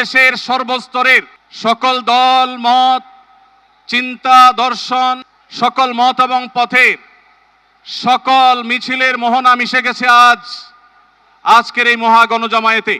বাংলাদেশের সর্বস্তরের সকল দল, মত, চিন্তা, দর্শন, সকল মত এবং পথের সকল মিছিলের মোহনা মিশে গেছে আজ। আজকের এই মহাগণজমায়েতে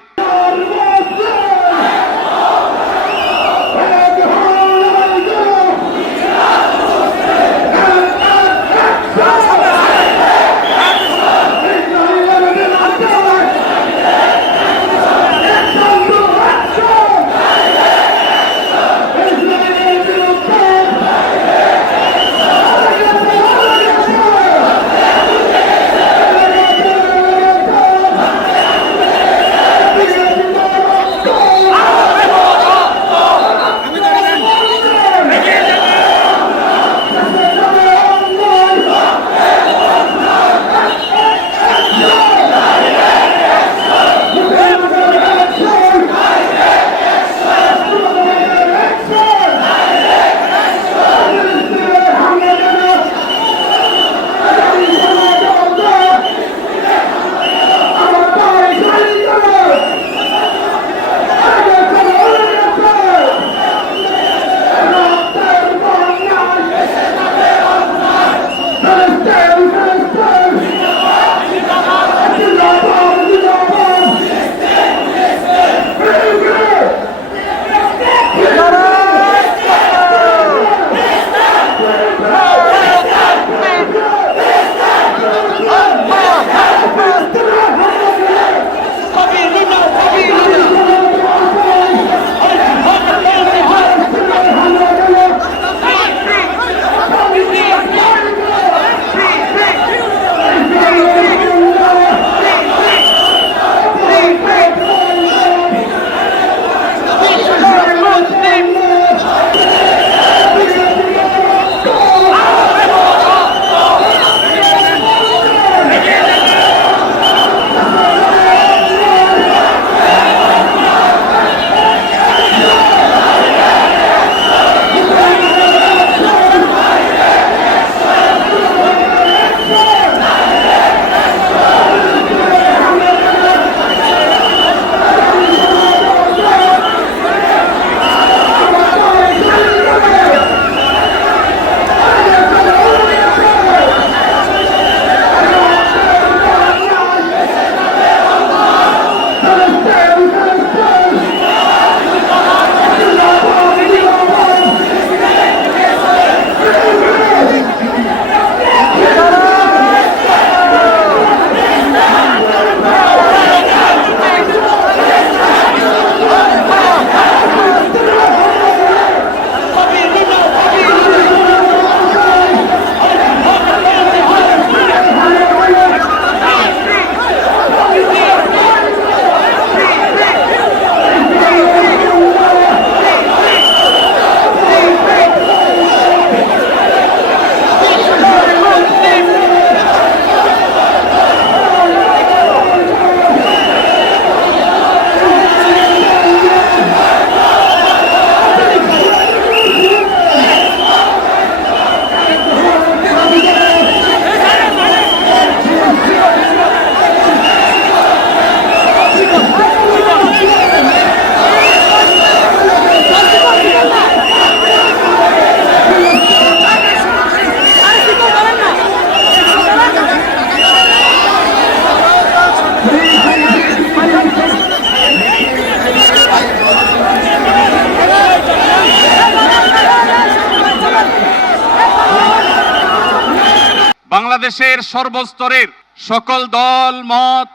বাংলাদেশের সর্বস্তরের সকল দল, মত,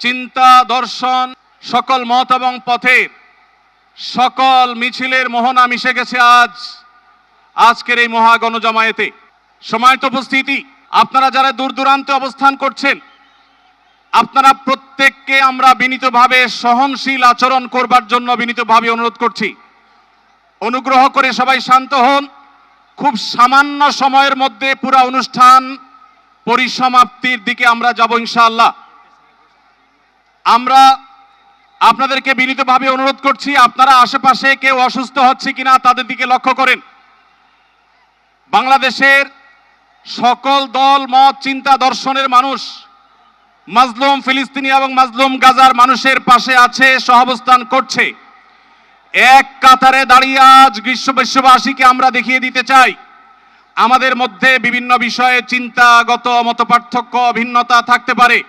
চিন্তা, দর্শন, সকল মত এবং পথের সকল মিছিলের মোহনা মিশে গেছে আজ। আজকের এই মহাগণজমায়েতে সময়ত উপস্থিতি, আপনারা যারা দূর দূরান্তে অবস্থান করছেন, আপনারা প্রত্যেককে আমরা বিনীতভাবে সহনশীল আচরণ করবার জন্য বিনীতভাবে অনুরোধ করছি। অনুগ্রহ করে সবাই শান্ত হন। খুব সামান্য সময়ের মধ্যে পুরা অনুষ্ঠান পরিসমাপ্তির দিকে আমরা যাব ইনশাআল্লাহ। আমরা আপনাদেরকে বিনীতভাবে অনুরোধ করছি, আপনারা আশেপাশে কেউ অসুস্থ হচ্ছে কিনা তাদের দিকে লক্ষ্য করেন। বাংলাদেশের সকল দল, মত, চিন্তা, দর্শনের মানুষ, মাজলুম ফিলিস্তিনি এবং মাজলুম গাজার মানুষের পাশে আছে, সহাবস্থান করছে। এক কাতারে দাঁড়িয়ে আজ গ্রীষ্ম বিশ্ববাসীকে আমরা দেখিয়ে দিতে চাই। আমাদের মধ্যে বিভিন্ন বিষয়ে চিন্তাগত মত পার্থক্য ভিন্নতা থাকতে পারে।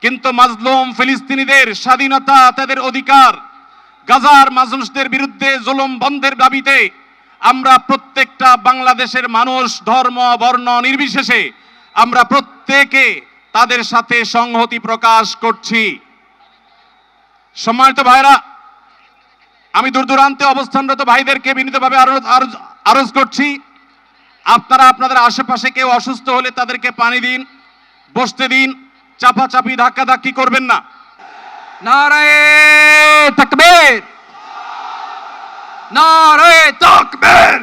কিন্তু মাজলুম ফিলিস্তিনিদের স্বাধীনতা তাদের অধিকার। গাজার মানুষদের বিরুদ্ধে জুলুম বন্ধের দাবিতে আমরা প্রত্যেকটা বাংলাদেশের মানুষ ধর্ম, বর্ণ নির্বিশেষে আমরা প্রত্যেকে তাদের সাথে সংহতি প্রকাশ করছি। সম্মানিত ভাইরা আমি দূর দূরান্তে অবস্থানরত ভাইদেরকে বিনীতভাবে আরও আরো- করছি। আপনারা আপনাদের আশেপাশে কেউ অসুস্থ হলে তাদেরকে পানি দিন, বসতে দিন, চাপাচাপি, ধাক্কাধাক্কি করবেন না। নারায়ে তাকবীর! নারায়ে তাকবীর!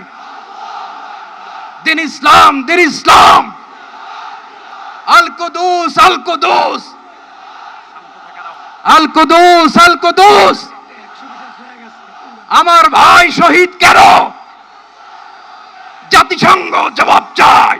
দিন ইসলাম দিন ইসলাম! আল কুদুস আল কুদুস! আমার ভাই শহীদ কেন জাতিসংঘ জবাব চায়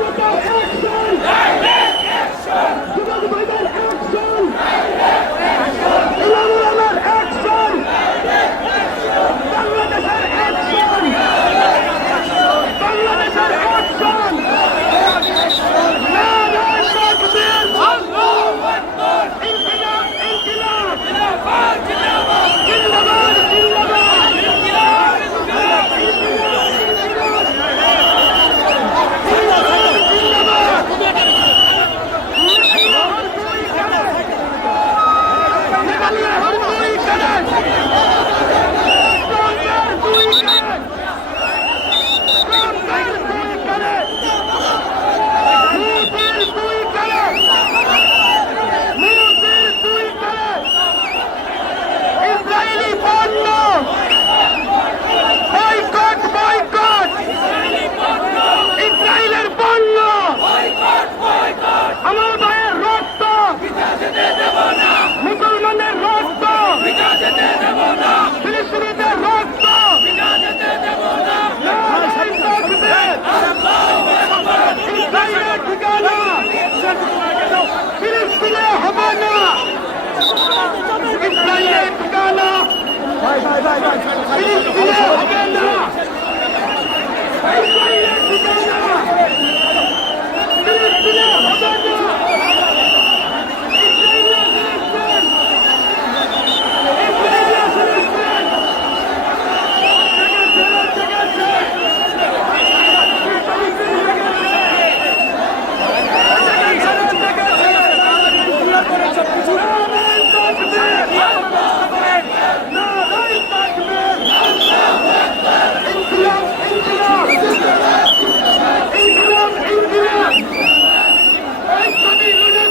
ফিলিস্তিনে হবে না